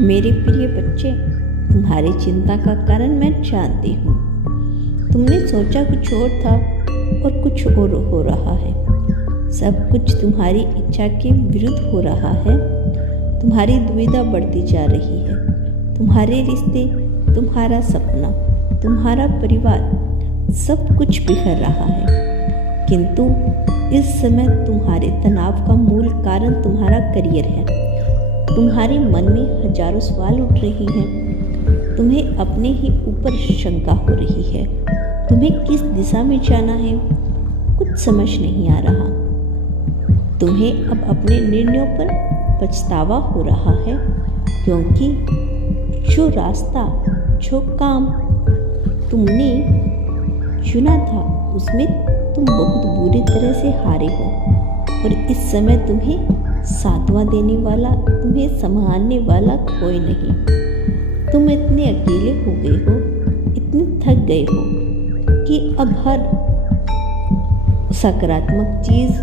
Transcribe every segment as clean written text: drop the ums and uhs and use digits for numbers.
मेरे प्रिय बच्चे, तुम्हारी चिंता का कारण मैं जानती हूँ। तुमने सोचा कुछ और था और कुछ और हो रहा है। सब कुछ तुम्हारी इच्छा के विरुद्ध हो रहा है। तुम्हारी दुविधा बढ़ती जा रही है। तुम्हारे रिश्ते, तुम्हारा सपना, तुम्हारा परिवार, सब कुछ बिखर रहा है। किंतु इस समय तुम्हारे तनाव का मूल कारण तुम्हारा करियर है। तुम्हारे मन में हजारों सवाल उठ रही हैं। तुम्हें अपने ही ऊपर शंका हो रही है। तुम्हें किस दिशा में जाना है, कुछ समझ नहीं आ रहा। तुम्हें अब अपने निर्णयों पर पछतावा हो रहा है, क्योंकि जो रास्ता, जो काम तुमने चुना था, उसमें तुम बहुत बुरी तरह से हारे हो। और इस समय तुम्हें सांत्वना देने वाला, तुम्हें संभालने वाला कोई नहीं। तुम इतने अकेले हो गए हो, इतने थक गए हो कि अब हर सकारात्मक चीज़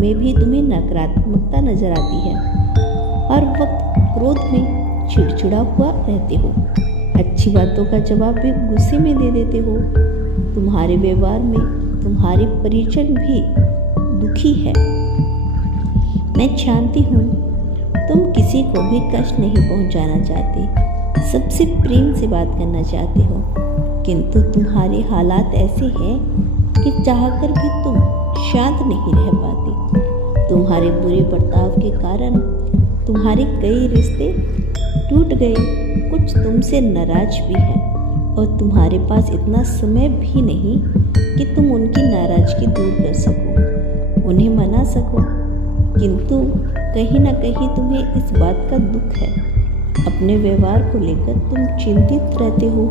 में भी तुम्हें नकारात्मकता नजर आती है। हर वक्त क्रोध में चिड़चिड़ा हुआ रहते हो। अच्छी बातों का जवाब भी गुस्से में दे देते हो। तुम्हारे व्यवहार में तुम्हारे परिजन भी दुखी है। मैं जानती हूँ तुम किसी को भी कष्ट नहीं पहुँचाना चाहते, सबसे प्रेम से बात करना चाहते हो, किंतु तुम्हारे हालात ऐसे हैं कि चाहकर भी तुम शांत नहीं रह पाते। तुम्हारे बुरे बर्ताव के कारण तुम्हारे कई रिश्ते टूट गए। कुछ तुमसे नाराज भी हैं और तुम्हारे पास इतना समय भी नहीं कि तुम उनकी नाराजगी दूर कर सको, उन्हें मना सको। किंतु कहीं ना कहीं तुम्हें इस बात का दुख है। अपने व्यवहार को लेकर तुम चिंतित रहते हो।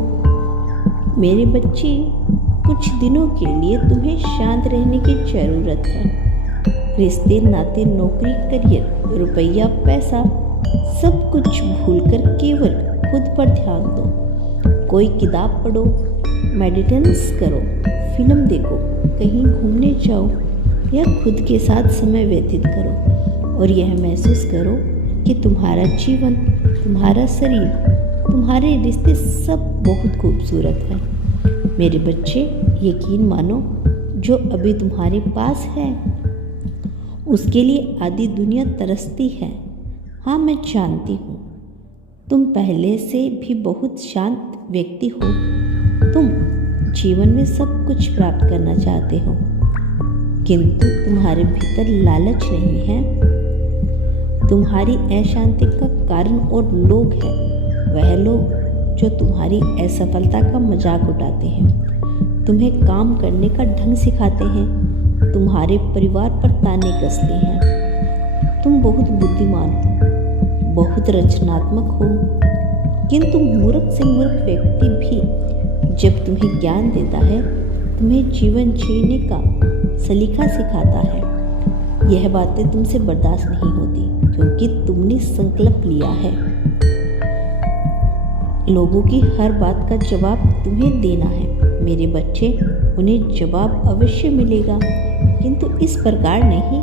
मेरे बच्चे, कुछ दिनों के लिए तुम्हें शांत रहने की जरूरत है। रिश्ते, नाते, नौकरी, करियर, रुपया, पैसा, सब कुछ भूलकर केवल खुद पर ध्यान दो। कोई किताब पढ़ो, मेडिटेशंस करो, फिल्म देखो, कहीं घूमने जाओ या खुद के साथ समय व्यतीत करो और यह महसूस करो कि तुम्हारा जीवन, तुम्हारा शरीर, तुम्हारे रिश्ते सब बहुत खूबसूरत है। मेरे बच्चे, यकीन मानो, जो अभी तुम्हारे पास है उसके लिए आधी दुनिया तरसती है। हाँ, मैं जानती हूँ तुम पहले से भी बहुत शांत व्यक्ति हो। तुम जीवन में सब कुछ प्राप्त करना चाहते हो, किंतु तुम्हारे भीतर लालच नहीं है। तुम्हारी अशांति का कारण और लोग हैं, वह लोग जो तुम्हारी असफलता का मजाक उड़ाते हैं, तुम्हें काम करने का ढंग सिखाते हैं, तुम्हारे परिवार पर ताने कसते हैं। तुम बहुत बुद्धिमान हो, बहुत रचनात्मक हो, किंतु मूर्ख से मूर्ख व्यक्ति भी जब तुम्हें ज्ञान देता है, तुम्हें जीवन जीने का सलीका सिखाता है, यह बातें तुमसे बर्दाश्त नहीं होती, क्योंकि तुमने संकल्प लिया है। लोगों की हर बात का जवाब तुम्हें देना है। मेरे बच्चे, उन्हें जवाब अवश्य मिलेगा, किंतु इस प्रकार नहीं।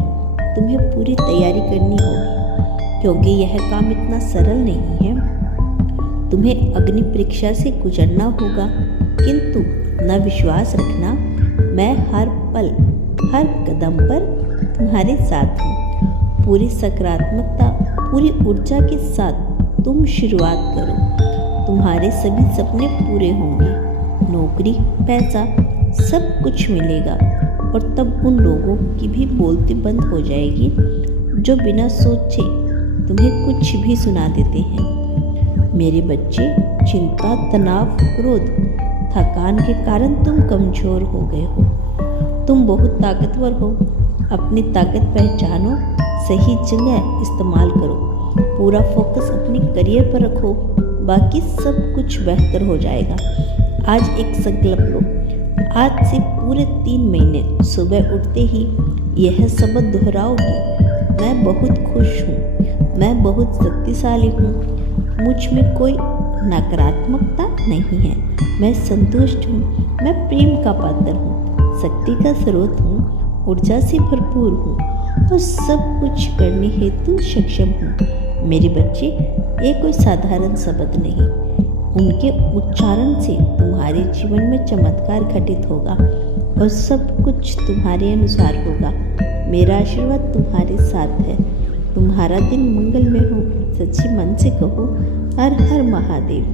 तुम्हें पूरी तैयारी करनी होगी, क्योंकि यह काम इतना सरल नहीं है। तुम्हें अग्नि परीक्षा से गुजरना होगा, किंतु न विश्वास रखना, मैं हर पल, हर कदम पर तुम्हारे साथ हूँ। पूरी सकारात्मकता, पूरी ऊर्जा के साथ तुम शुरुआत करो। तुम्हारे सभी सपने पूरे होंगे। नौकरी, पैसा, सब कुछ मिलेगा और तब उन लोगों की भी बोलती बंद हो जाएगी जो बिना सोचे तुम्हें कुछ भी सुना देते हैं। मेरे बच्चे, चिंता, तनाव, क्रोध, थकान के कारण तुम कमजोर हो गए हो। तुम बहुत ताकतवर हो। अपनी ताकत पहचानो, सही जगह इस्तेमाल करो, पूरा फोकस अपने करियर पर रखो, बाकी सब कुछ बेहतर हो जाएगा। आज एक संकल्प लो। आज से पूरे 3 महीने सुबह उठते ही यह शब्द दोहराओगे, मैं बहुत खुश हूँ, मैं बहुत शक्तिशाली हूँ, मुझ में कोई नकारात्मकता नहीं है, मैं संतुष्ट हूँ, मैं प्रेम का पात्र हूँ, शक्ति का स्रोत हूँ, ऊर्जा से भरपूर हूँ और सब कुछ करने हेतु सक्षम हूँ। मेरे बच्चे, ये कोई साधारण शब्द नहीं, उनके उच्चारण से तुम्हारे जीवन में चमत्कार घटित होगा और सब कुछ तुम्हारे अनुसार होगा। मेरा आशीर्वाद तुम्हारे साथ है। तुम्हारा दिन मंगलमय हो। सच्ची मन से कहो, हर हर महादेव।